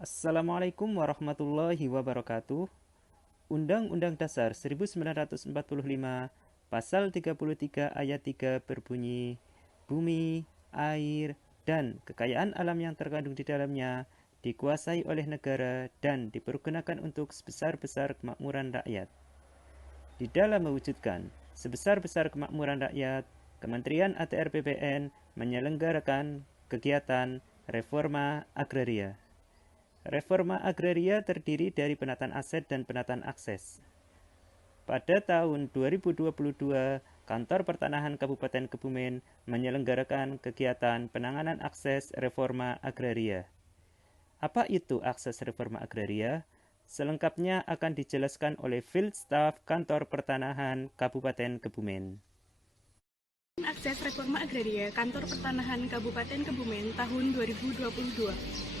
Assalamualaikum warahmatullahi wabarakatuh. Undang-Undang Dasar 1945 Pasal 33 ayat 3 berbunyi, bumi, air, dan kekayaan alam yang terkandung di dalamnya dikuasai oleh negara dan dipergunakan untuk sebesar-besar kemakmuran rakyat. Di dalam mewujudkan sebesar-besar kemakmuran rakyat, Kementerian ATR BPN menyelenggarakan kegiatan reforma agraria. Reforma agraria terdiri dari penataan aset dan penataan akses. Pada tahun 2022, Kantor Pertanahan Kabupaten Kebumen menyelenggarakan kegiatan penanganan akses reforma agraria. Apa itu akses reforma agraria? Selengkapnya akan dijelaskan oleh Field Staff Kantor Pertanahan Kabupaten Kebumen. Akses Reforma Agraria Kantor Pertanahan Kabupaten Kebumen tahun 2022.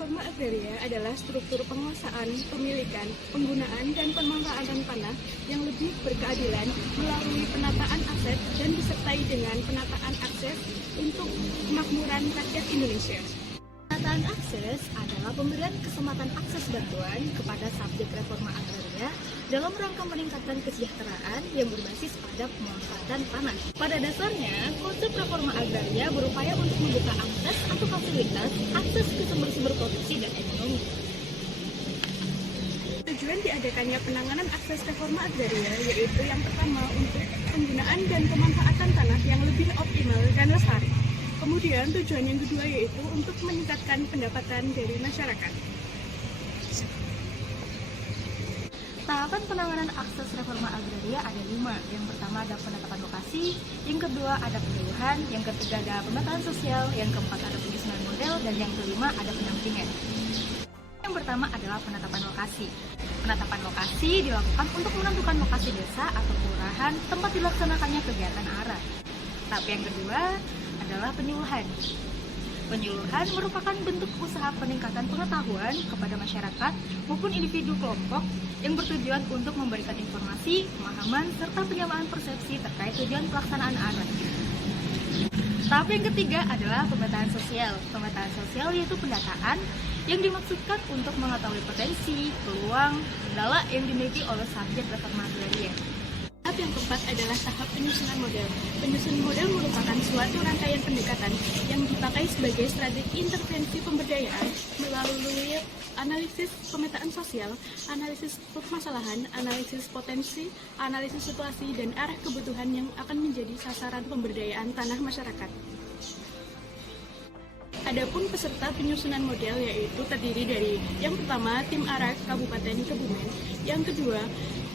Reforma agraria adalah struktur penguasaan, pemilikan, penggunaan, dan pemanfaatan tanah yang lebih berkeadilan melalui penataan aset dan disertai dengan penataan akses untuk kemakmuran rakyat Indonesia. Penataan akses adalah pemberian kesempatan akses bantuan kepada subjek reforma agraria dalam rangka meningkatkan kesejahteraan yang berbasis pada pemanfaatan tanah. Pada dasarnya, konsep reforma agraria berupaya untuk membuka akses atau fasilitas akses ke sumber-sumber produksi dan ekonomi. Tujuan diadakannya penanganan akses reforma agraria yaitu yang pertama untuk penggunaan dan pemanfaatan tanah yang lebih optimal dan lestari. Kemudian tujuan yang kedua yaitu untuk meningkatkan pendapatan dari masyarakat. Tahapan penanganan akses reforma agraria ada 5. Yang pertama ada penetapan lokasi, yang kedua ada penyuluhan, yang ketiga ada pemetaan sosial, yang keempat ada penyusunan model, dan yang kelima ada pendampingan. Yang pertama adalah penetapan lokasi. Penetapan lokasi dilakukan untuk menentukan lokasi desa atau kelurahan tempat dilaksanakannya kegiatan ARA. Tahap yang kedua adalah penyuluhan. Penyuluhan merupakan bentuk usaha peningkatan pengetahuan kepada masyarakat maupun individu kelompok yang bertujuan untuk memberikan informasi, pemahaman, serta penyamaan persepsi terkait tujuan pelaksanaan ARA. Tahap yang ketiga adalah pemetaan sosial. Pemetaan sosial yaitu pendataan yang dimaksudkan untuk mengetahui potensi, peluang, kendala yang dimiliki oleh subjek reforma agraria. Tahap yang keempat adalah tahap penyusunan model. Penyusunan model merupakan suatu rangkaian pendekatan yang dipakai sebagai strategi intervensi pemberdayaan melalui analisis pemetaan sosial, analisis permasalahan, analisis potensi, analisis situasi, dan arah kebutuhan yang akan menjadi sasaran pemberdayaan tanah masyarakat. Adapun peserta penyusunan model yaitu terdiri dari yang pertama tim ARA Kabupaten Kebumen, yang kedua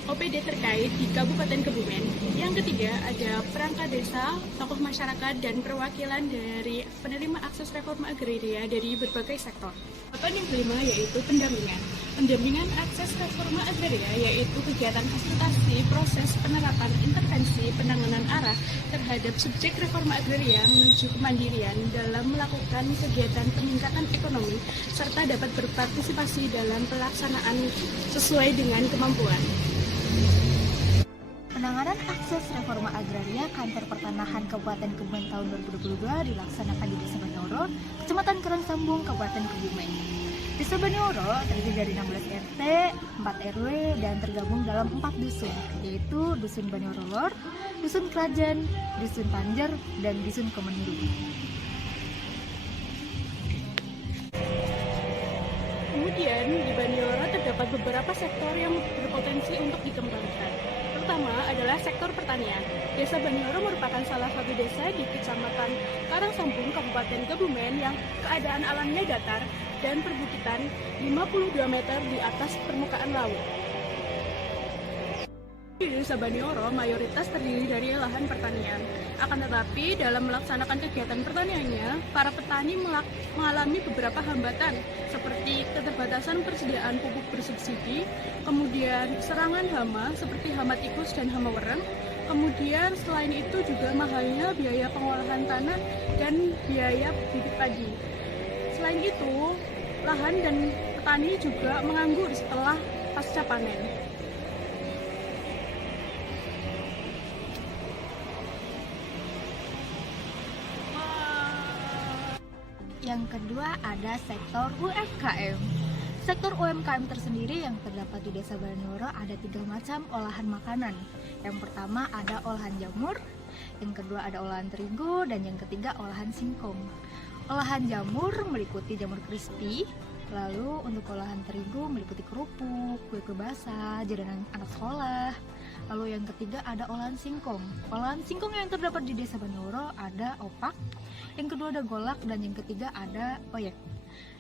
OPD terkait di Kabupaten Kebumen, yang ketiga ada perangkat desa, tokoh masyarakat, dan perwakilan dari penerima akses reforma agraria dari berbagai sektor. Tahapan yang kelima yaitu pendampingan. Pendampingan akses reforma agraria yaitu kegiatan fasilitasi proses penerapan intervensi penanganan ARA terhadap subjek reforma agraria menuju kemandirian dalam melakukan kegiatan peningkatan ekonomi serta dapat berpartisipasi dalam pelaksanaan sesuai dengan kemampuan. Penanganan akses reforma agraria Kantor Pertanahan Kabupaten Kebumen tahun 2022 dilaksanakan di Desa Banyoro, Kecamatan Karangsambung, Kabupaten Kebumen. Desa Banyoro terdiri dari 16 RT, 4 RW, dan tergabung dalam 4 dusun, yaitu Dusun Banyoro Lor, Dusun Kerajaan, Dusun Panjer, dan Dusun Kemenlu. Kemudian di Banyoro terdapat beberapa sektor yang berpotensi untuk dikembangkan. Pertama adalah sektor pertanian. Desa Banyoro merupakan salah satu desa di Kecamatan Karangsambung, Kabupaten Kebumen yang keadaan alamnya datar dan perbukitan 52 meter di atas permukaan laut. Di Desa Banyoro mayoritas terdiri dari lahan pertanian. Akan tetapi dalam melaksanakan kegiatan pertaniannya, para petani mengalami beberapa hambatan seperti keterbatasan persediaan pupuk bersubsidi, kemudian serangan hama seperti hama tikus dan hama wereng, kemudian selain itu juga mahalnya biaya pengolahan tanah dan biaya bibit padi. Selain itu, lahan dan petani juga menganggur setelah pasca panen. Yang kedua ada sektor UMKM. Sektor UMKM tersendiri yang terdapat di Desa Banyuoro ada 3 macam olahan makanan. Yang pertama ada olahan jamur, yang kedua ada olahan terigu, dan yang ketiga olahan singkong. Olahan jamur meliputi jamur crispy, lalu untuk olahan terigu meliputi kerupuk, kue-kue basah, jajanan anak sekolah. Lalu yang ketiga ada olahan singkong. Olahan singkong yang terdapat di Desa Banyuoro ada opak, yang kedua ada golak, dan yang ketiga ada oyek.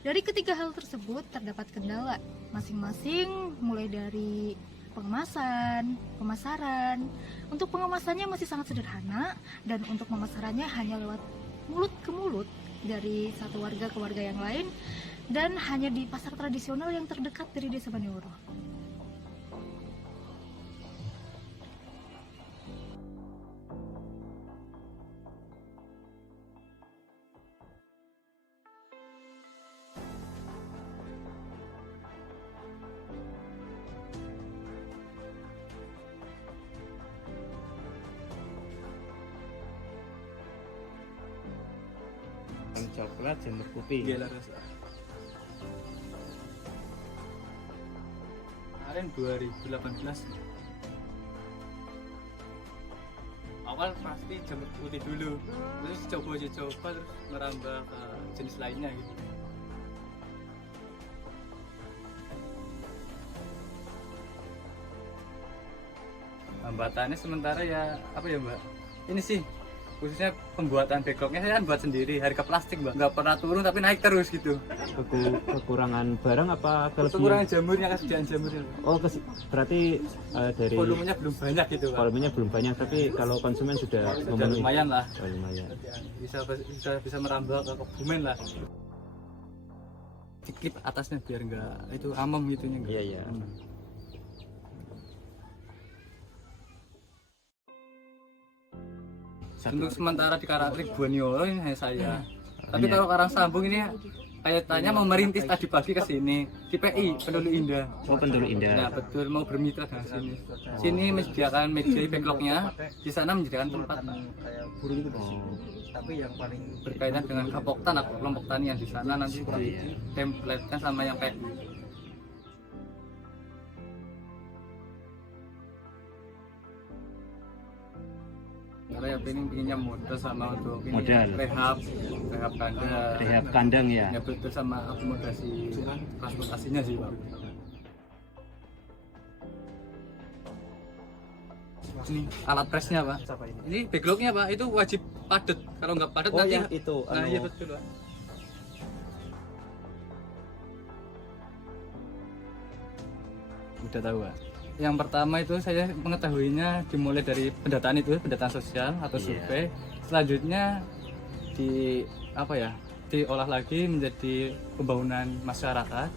Dari ketiga hal tersebut terdapat kendala masing-masing, mulai dari pengemasan, pemasaran. Untuk pengemasannya masih sangat sederhana, dan untuk pemasarannya hanya lewat mulut ke mulut dari satu warga ke warga yang lain, dan hanya di pasar tradisional yang terdekat dari Desa Banyuoro. Coklat, jamur kopi. Iya, laras. Kemarin 2018. Awal pasti jamur putih dulu, terus coba terus merambah ke jenis lainnya gitu. Hambatannya sementara ya apa ya Mbak? Ini sih khususnya pembuatan backlognya saya kan buat sendiri, harga plastik Mbak, nggak pernah turun tapi naik terus gitu. Kekurangan barang apa kelebihan? Kekurangan jamurnya, kesediaan jamurnya. Oh, berarti dari volumenya belum banyak gitu Pak. volumenya belum banyak, tapi kalau konsumen sudah Sudah memenuhi. lumayan lah. Oh, lumayan. Bisa merambah ke Kebumen lah. Diklip atasnya biar enggak itu amem gitunya. Iya, iya. Untuk sementara di Banyuoro ini hanya saya. Tapi kalau Karang Sambung ini kaitannya mau merintis tadi pagi ke sini. KPI Pendulu Indah. Oh, Pendulu Indah. Nah, betul, mau bermitra dengan sini. Sini menyediakan meja backlognya, di sana menyediakan tempat burung itu di sini. Tapi yang paling berkaitan dengan Kapoktan atau kelompok tani yang di sana nanti di templatekan sama yang kayak karena yang pinginnya modal sama untuk ini Modal. rehab kandang, Rehab kandang ya. ya betul, sama akomodasi transportasinya sih Pak. Ini alat presnya Pak, ini backlognya Pak, itu wajib padat, kalau nggak padat Oh, nanti yang itu, nah iya betul Pak. Udah tahu Pak. Yang pertama itu saya mengetahuinya dimulai dari pendataan itu, pendataan sosial atau survei. Selanjutnya di apa ya, diolah lagi menjadi pembangunan masyarakat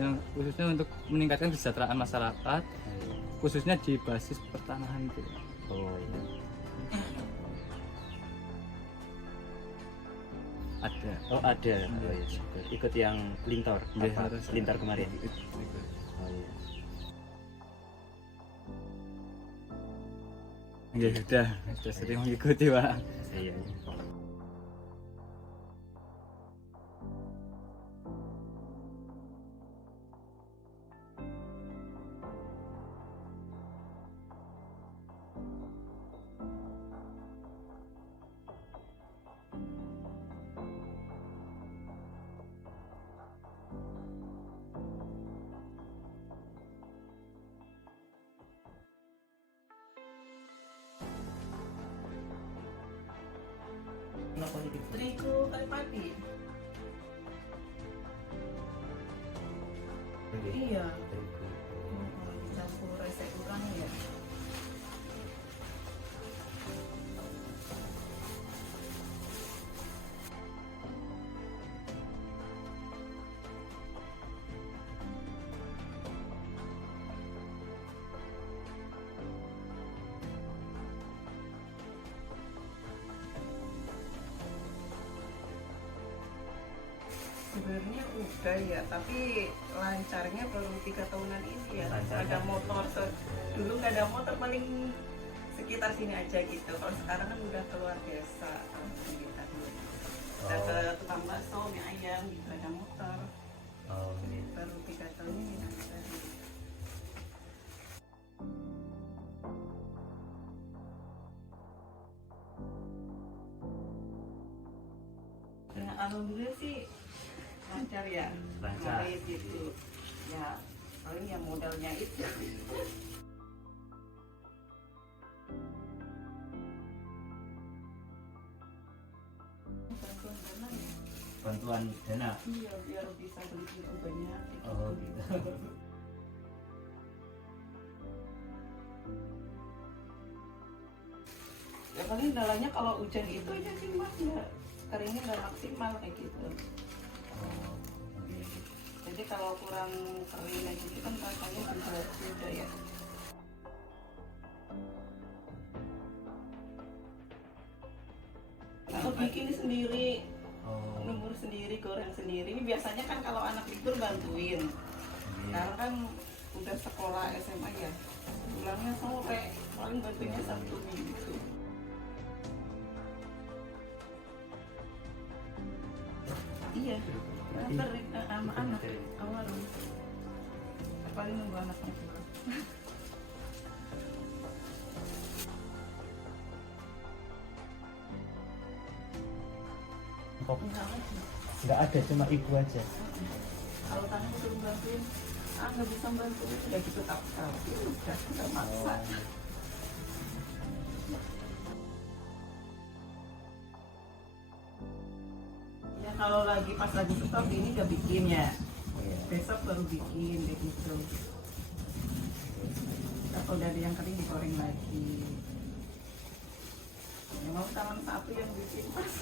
yang khususnya untuk meningkatkan kesejahteraan masyarakat, khususnya di basis pertanahan itu. Oh, iya. Ada. Oh, ada. Oh, iya. Ikut yang lintar. Iya, Apa? harus. Lintar kemarin. Ikut. Oh, iya. Ya sudah sering mengikuti Pak. Iya. Terigu kali padi. Iya. Dicampur resek kurang ya. Sebenarnya udah ya, tapi lancarnya baru 3 tahunan ini ya. Ada motor, dulu nggak ada motor, paling sekitar sini aja gitu. Kalau sekarang kan udah keluar desa sekitar. Dapat tukang bakso, mie ayam gitu, ada motor. Oh, gitu. Baru 3 tahun ini baru. Ya, alhamdulillah sih lancar ya. Lancar. Ngait gitu. Ya, paling yang modalnya itu. Bantuan dana ya. Bantuan dana. Iya, biar bisa beli itu banyak. Oh, gitu. Ya paling dalanya kalau hujan itu aja sih mas, ya keringnya nggak maksimal kayak gitu. Oh, oke. Jadi kalau kurang kering kayak gitu kan rasanya juga beda ya. Kalau bikin sendiri, Oh, nunggu sendiri, goreng sendiri. Ini biasanya kan kalau anak libur bantuin. iya. Sekarang kan udah sekolah SMA ya, pulangnya sore, paling bantuinnya Sabtu Minggu. Iya, nganterin sama anak awalnya. Paling nunggu anaknya pulang. Kok Enggak lagi. nggak ada, cuma ibu aja. Kalau tangan suruh bantuin, nggak bisa bantuin, udah gitu tapi udah nggak maksa. Ya kalau lagi pas lagi stok ini nggak bikin ya, Iya. besok baru bikin kayak gitu. Kalau udah ada yang kering digoreng lagi. Ya mau tangan satu yang bikin mas.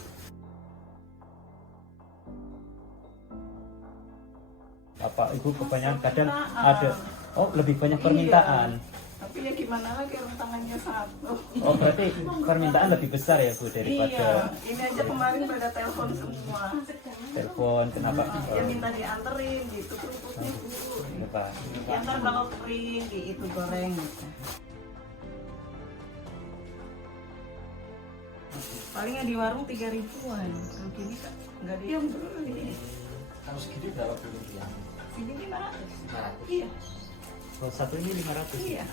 Apa ibu kebanyakan kadang Permintaan. ada, oh lebih banyak permintaan. Tapi ya gimana lagi orang tangannya satu. Oh, berarti permintaan lebih besar ya Bu Iya, daripada ini aja kemarin pada telepon semua. telepon. Kenapa? Dia minta dianterin gitu kerupuknya Bu. Ini Pak. Ya ntar kalau kering di itu goreng gitu. Palingnya di warung 3.000-an. Kalau gini Kak, nggak diam dulu ini. Kalau segini berapa dulu ya? Sini 500. 500. Iya, Oh, satu ini 500. iya.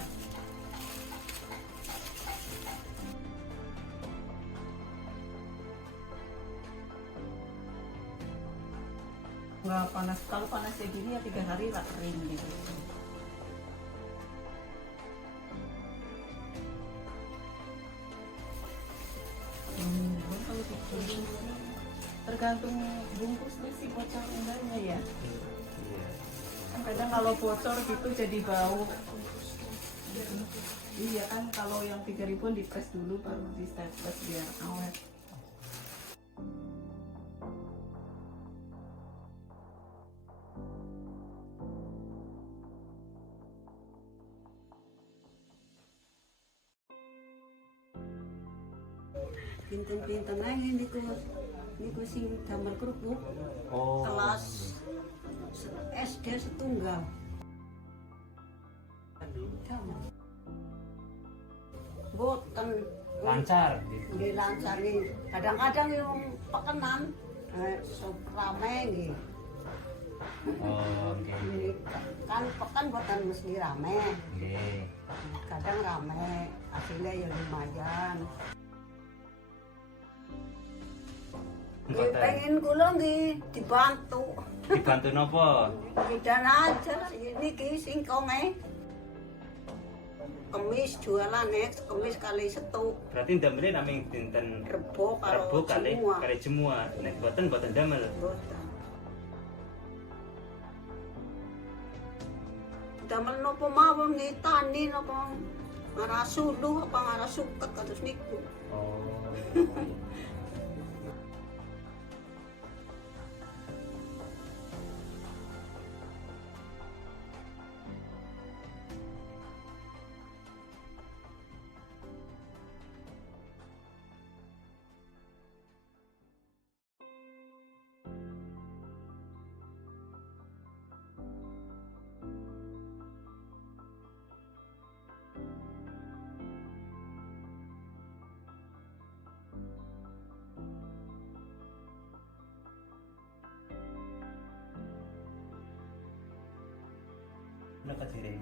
Nggak panas, kalau panas kayak gini ya 3 hari lah kering gitu. Kalau gitu, tergantung bungkusnya sih bocor enggaknya ya. Iya. Kan kadang kalau bocor gitu jadi bau. Iya kan kalau yang 3.000-an dipres dulu baru di staples biar awet. Pinten-pinten aja niku sing gambar kerupuk Oh. kelas SD setunggal. Boten Lancar gitu. nggih lancar nggih. Kadang-kadang yang pekenan sok rame nggih. Oh, oke. Nggih, kan pekan boten mesti rame. Oke. Kadang rame, hasilnya ya lumayan. Nggih, pengen kula nggih dibantu. Dibantu nopo? Bidan aja ini ki singkonge. Kemis jualane, kemis kali setu. Berarti ndamel naming dinten Rebo karo Rebo kali semua. kali jemua. Nek boten damel. Boten. Damel nopo mawon nggih tani napa ngarasulu apa ngarasuket kados niku. Oh.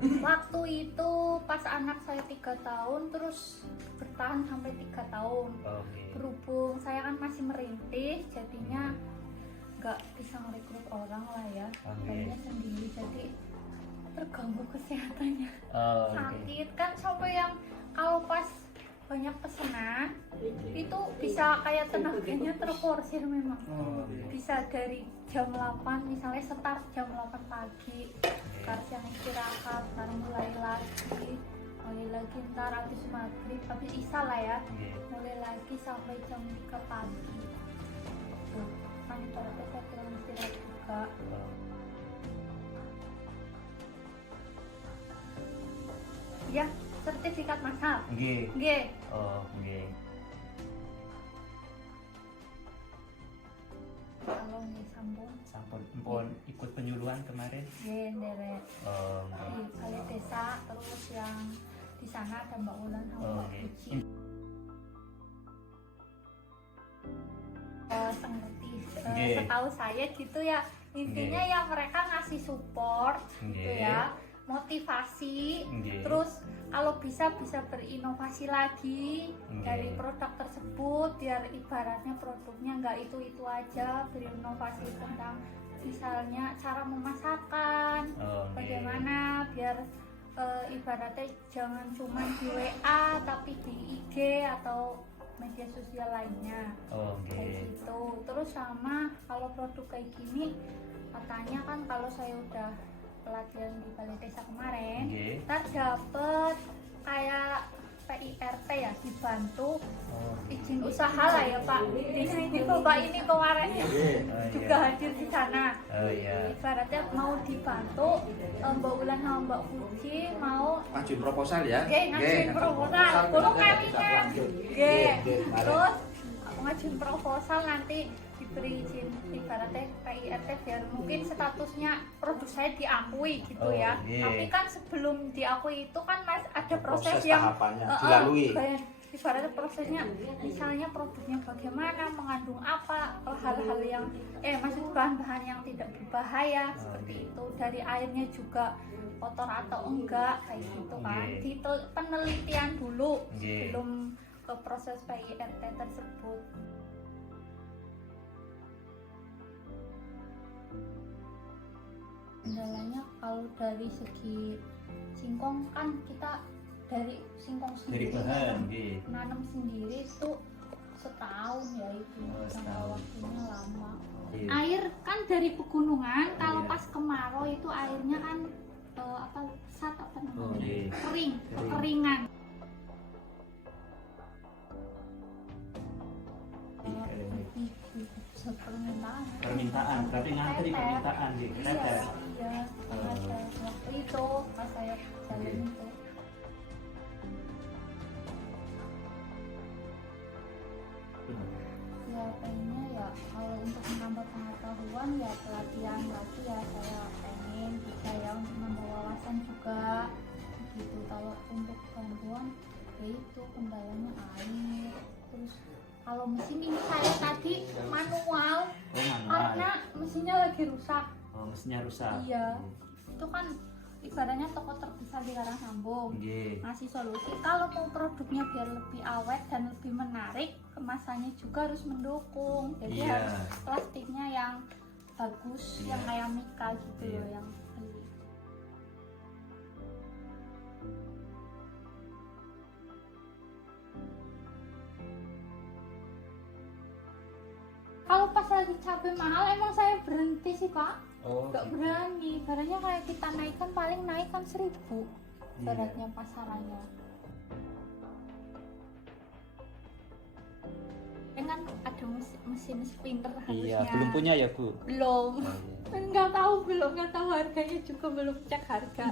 Waktu itu pas anak saya 3 tahun terus bertahan sampai 3 tahun. Oke. Berhubung saya kan masih merintis, jadinya nggak bisa merekrut orang lah ya. Oke. Kayaknya sendiri, jadi terganggu kesehatannya. Oh, oke. Sakit kan sampai yang kalau pas banyak pesanan itu bisa kayak tenaganya terforsir memang. Oh, oke. Bisa dari jam 8 misalnya start jam 8 pagi, harus yang istirahat, ntar mulai lagi ntar habis maghrib, habis isya lah ya, Oke. mulai lagi sampai jam 3 pagi. Tuh, kan ibaratnya saya bilang istirahat juga. Oh. Ya, sertifikat masak. Nggih. Nggih. Oh, nggih. Kalau nggih sampun, Sampun pun ikut penyuluhan kemarin. nggih nderek. Oh, Di nggih. balai desa, terus yang di sana ada Mbak Ulan sama Oh, Mbak nggih. Puji. Ngerti. Nggih. Setahu saya gitu ya, intinya Nggih. ya mereka ngasih support gitu Nggih. ya, motivasi, Nggih. terus kalau bisa berinovasi lagi Nggih. dari produk tersebut, biar ibaratnya produknya nggak itu aja, berinovasi tentang misalnya cara memasakkan, Oh, nggih. bagaimana biar ibaratnya jangan cuma di WA tapi di IG atau media sosial lainnya. Oh, Kayak nggih. gitu. Terus sama kalau produk kayak gini, katanya kan kalau saya udah pelatihan di balai desa kemarin, Nggih. ntar dapet kayak PIRT ya, dibantu Oh, izin usaha lah ya Pak. Di sini Bapak ini kemarin juga hadir di sana. Oh, iya. Ibaratnya mau dibantu, Mbak Ulan sama Mbak Puji mau Ngajuin proposal ya. ngajuin proposal, kurung kalian. Terus ngajuin proposal nanti diberi izin ibaratnya PIRT biar mungkin statusnya produk saya diakui gitu Oh, ya. iya. Tapi kan sebelum diakui itu kan ada proses Proses yang tahapannya dilalui. ibaratnya prosesnya misalnya produknya bagaimana, mengandung apa, hal-hal yang maksud bahan-bahan yang tidak berbahaya seperti itu, dari airnya juga kotor atau enggak kayak gitu kan. Nggih. Di penelitian dulu Nggih. sebelum ke proses PIRT tersebut. Kendalanya kalau dari segi singkong kan kita dari singkong Dari sendiri bahan, nggih. nanam sendiri itu setahun ya itu, Oh, jangka setahun. waktunya lama. Iya. Air kan dari pegunungan, kalau Iya. pas kemarau itu airnya kan pesat apa Oh, namanya, nggih. kering, Kering. kekeringan. Iya, kering. Permintaan. Permintaan, berarti ngantri permintaan nggih. Iya, Ada. iya, ada. Waktu itu pas saya jalan Iya. itu. Ya pengennya ya kalau untuk menambah pengetahuan ya pelatihan lagi ya, saya pengen bisa ya untuk menambah wawasan juga gitu. Kalau untuk bantuan ya itu kendalanya air, terus kalau mesin ini saya tadi manual Oh, manual. karena mesinnya lagi rusak. Oh, mesinnya rusak. Iya. Itu kan ibaratnya toko terbesar di Karangsambung Nggih. ngasih solusi kalau mau produknya biar lebih awet dan lebih menarik, kemasannya juga harus mendukung, jadi Iya. harus plastiknya yang bagus, Iya. yang kayak Mika gitu Iya. loh yang beli. Kalau pas lagi cabai mahal emang saya berhenti sih Pak, Oh, nggak gitu. berani. Barangnya kayak kita naikkan paling naikkan 1.000 Iya. beratnya pasarannya. Kan ada mesin spinner harusnya. Iya, belum punya ya, Bu? Belum. Oh, iya. Nggak tahu harganya juga belum cek harga.